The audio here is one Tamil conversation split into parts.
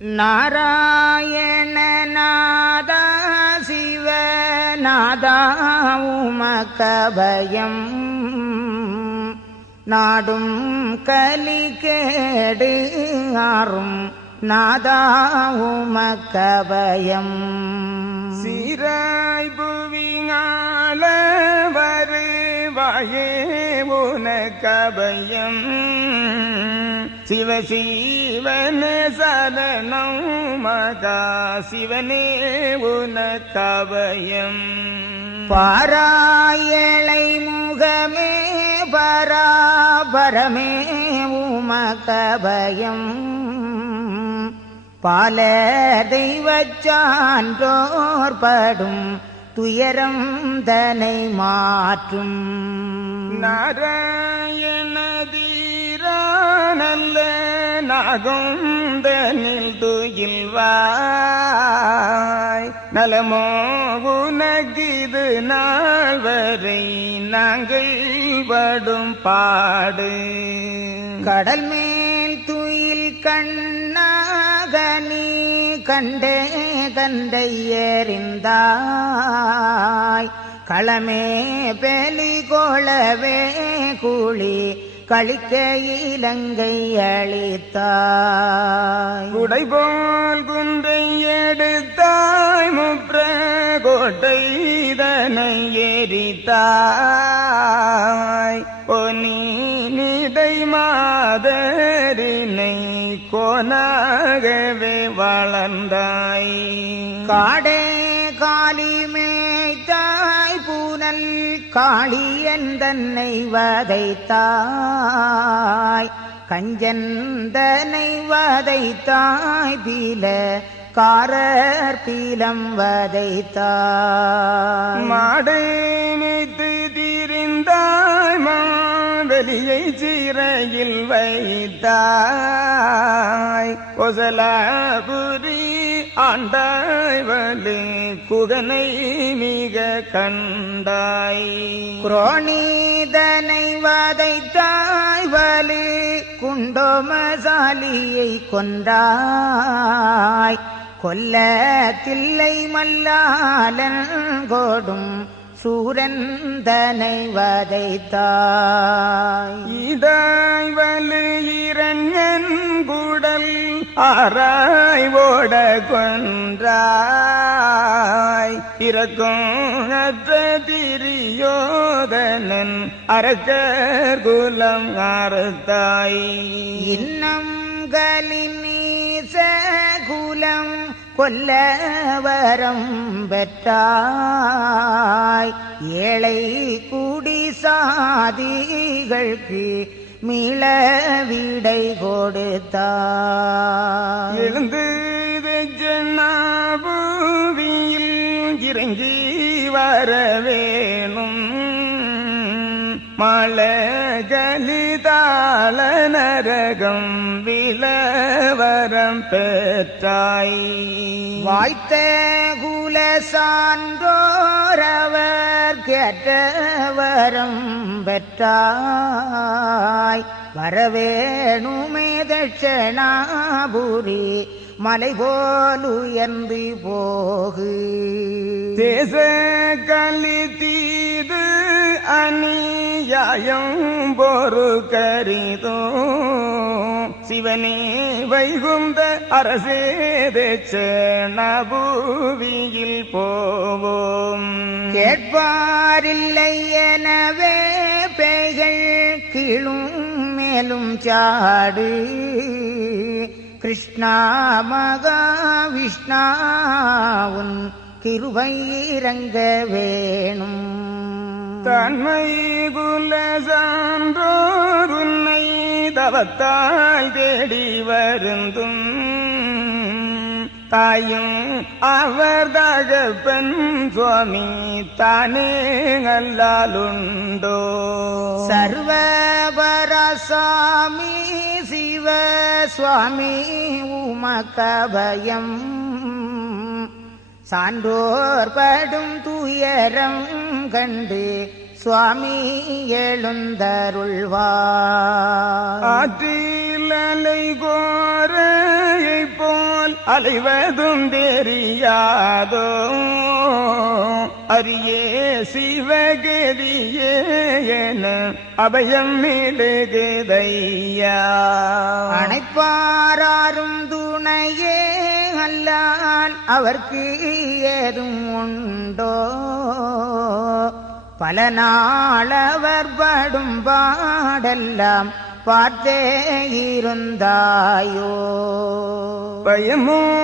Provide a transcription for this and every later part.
நாராயண நாதா சிவநாதா உமக்கபயம் நாடும் கலிகேடு ஆறும் நாதா உமக்கபயம் சீராய் புவிஞால வருவாயே உனக்கபயம் சிவசிவனே சரணம் மகா சிவனே உனக்கபயம் பாராயளை முகமே பராபரமே உமக்கபயம் பால தெய்வச்சான்றோர் படும் துயரம் தனை மாற்றும் நாராயண நல்ல நாகந்தனில் துயில்வாய் நலமோ உனக்கிது நாள் வரை நாங்கள் படும் பாடு கடல் மேல் துயில் கண்ணாகனி கண்டே கண்டை எறிந்தாய் களமே பெலி கோளவே கூலி கழிக்க இலங்கை அளித்தாய் குடைபோல் குன்றை எடுத்தாய் முப்ர கோட்டைதனை எரித்தாய் பொனி நிடை மாதரினை கோனாகவே வளர்ந்தாய் காடே காலி மேய்த்தாய் பூனல் காளியன் தன்னை வதைத்தாய் கஞ்சந்தனை வதைத்தாய் பீல காரர் பீலம் வதைத்தாய் மாடு மீத்து தீரிந்தாய் மாவலியை சிறையில் வைத்தாய் கொசலாபுரி ஆண்டாய் வலு குகனை மிக கண்டாய் குரோணீதனை வதைத்தாய் வலு குண்டோமசாலியை கொன்றாய் கொல்ல தில்லை மல்லாலன் கோடும் சூரந்தனை வதைத்தாய் இதாய் வலு இரண்யன் குடல் ஆராய் ஓட கொன்றாய் இறக்கும் அற்ற திரியோதனன் அரக்கர் குலம் அறுத்தாய் இன்னம் கலினீச குலம் கொல்ல வரம் பெற்றாய் ஏழை கூடி சாதிகளுக்கு மீள விடை கொடுத்தாய் எழுந்து ஜனாபுவியில் இறங்கி வரவேணும் மலகலிதாள நரகம் விளவரம் பெற்றாய் வாய்த்த குல சான்றோரவர் கேட்டவரம் பெற்றாய் வரவேணுமே தட்சணாபுரி மலை போல் உயர்ந்து போகு தேச கலி தீது அநியாயம் பொறு கரிதோ சிவனே வைகுந்த அரசே தட்சணாபுவியில் போவோம் கேட்பாரில்லை எனவே பேய்கள் கீழும் மேலும் சாடு கிருஷ்ணா மகாவிஷ்ணாவுன் கிருபை இறங்க வேணும் தன்மை குல சான்றோர் உன்னை தவத்தால் தேடி வருந்தும் தாயும் அவர் தகப்பன் சுவாமி தானே அல்லாலுண்டோ சர்வபரசாமி சிவ சுவாமி உமக்கபயம் சான்றோர் படும் துயரம் கண்டு சுவாமி எழுந்தருள்வார். ஆற்றில் அலை கோரையை போல் அலைவதும் தெரியாதோ அரியே சிவகதியே என அபயம் மிடுகுதையா. அணைப்பாரும் துணையே அல்லால் அவர்க்கு ஏதும் உண்டோ பல நாளவர் படும் பாடெல்லாம் பார்த்தே இருந்தாயோ. பயமும்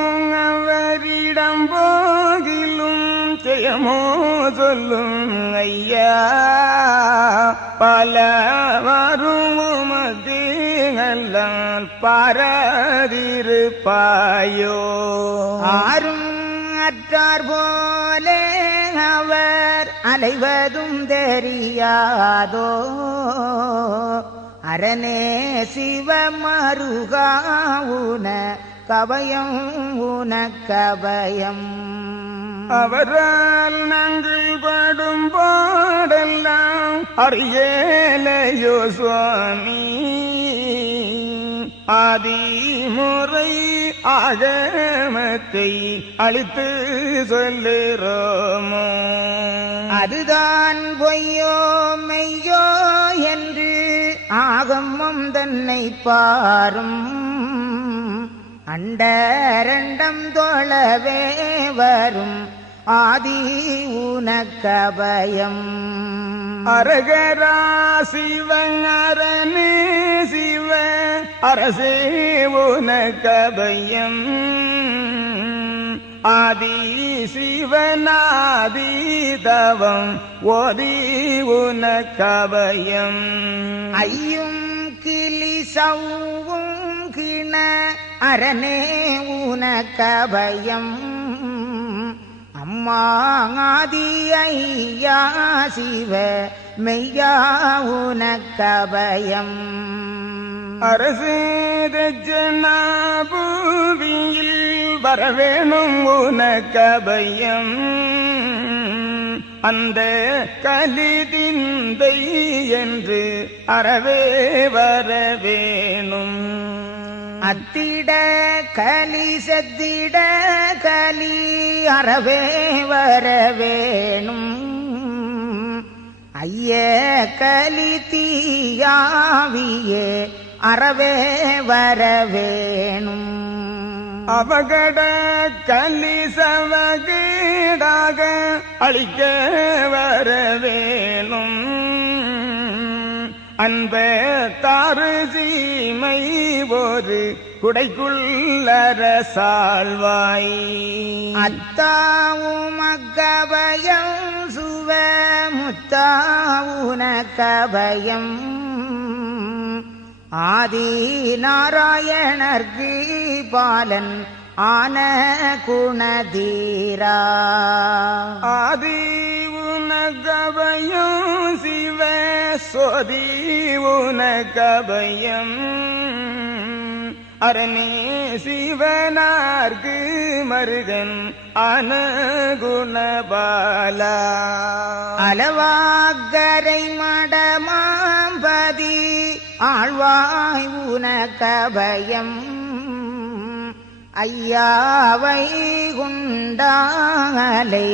அவரிடம் போகிலும் ஜெயமோ சொல்லும் ஐயா பல வருமதிகளால் பாராதிருப்பாயோ. ஆரும் அற்றார் போலே அவர் அலைவதும் தெரியாதோ அரணே சிவமருகா உன கபயம் உனக்கபயம். அவரால் நாங்கள் படும் பாடெல்லாம் அறியலையோ சுவாமி ஆதிமுறை ஆகமத்தை அழித்து சொல்லுறோமோ. அதுதான் பொய்யோ மெய்யோ என்று ஆகமம் தன்னை பாரும் அண்டரண்டம் தொழவே வரும் ஆதி உனக்கபயம். அரகரா சிவங்கரனே சிவ அரசே உனக்கபயம் ஆதி சிவனாதி தவம் ஓதி உனக்கபயம். ஐயும் கிளி சவ்வும் கிண அரணே உனக்கபயம் அம்மா ஆதி ஐயா சிவ மெய்யா உனக்கபயம். அரசே ரஜனாபூவியில் வரவேணும் உனக்கபயம் அந்த கலிதிந்தை என்று அறவே வரவேணும். அத்திட கலி செத்திட கலி அறவே வரவேணும் ஐய கலி தீயாவியே அறவே வரவேணும். அவகட கலி சவகீடாக அழிக்க வரவேணும் அன்ப தாறு சீமை ஒரு குடைக்குள்ளரசாழ்வாய். அத்தாவும் அக்கபயம் சுவ முத்தாவுனக்கபயம் ஆதி நாராயணர்க்கு பாலன் ஆன குணதீரா. ஆதி உனக்கபயம் சிவ சோதி உனக்கபயம் அரணே சிவனார்க்கு மருகன் ஆன குணபாலா. அளவாகரை மடமாம்பதி ஆழ்வாய் உனக்கபயம் ஐயாவை குண்டாலை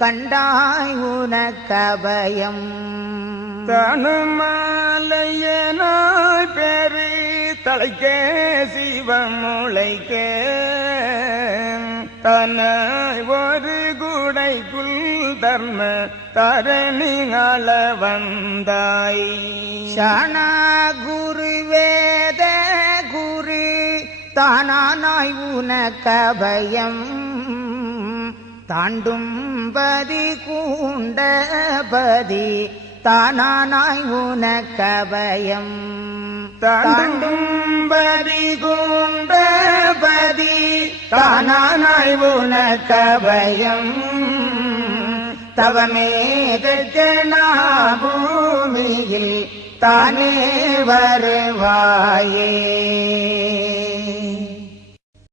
கண்டாய் உனக்கபயம். தனுமாலையனாய் பேரு தலைக்கே சிவமுளைக்கே தனாய் ஒரு குடைக்குள் தர்ம தரணிங்கள வந்தாய். ஷானா குரு வேத குரு தானாய் உனக்கபயம் தாண்டும் பதி கூண்டபதி தானாய் உனக்கபயம். தாண்டும் பதி கூண்டபதி தானாய் உனக்கபயம் தவமேதனா பூமியில் தானே வருவாயே.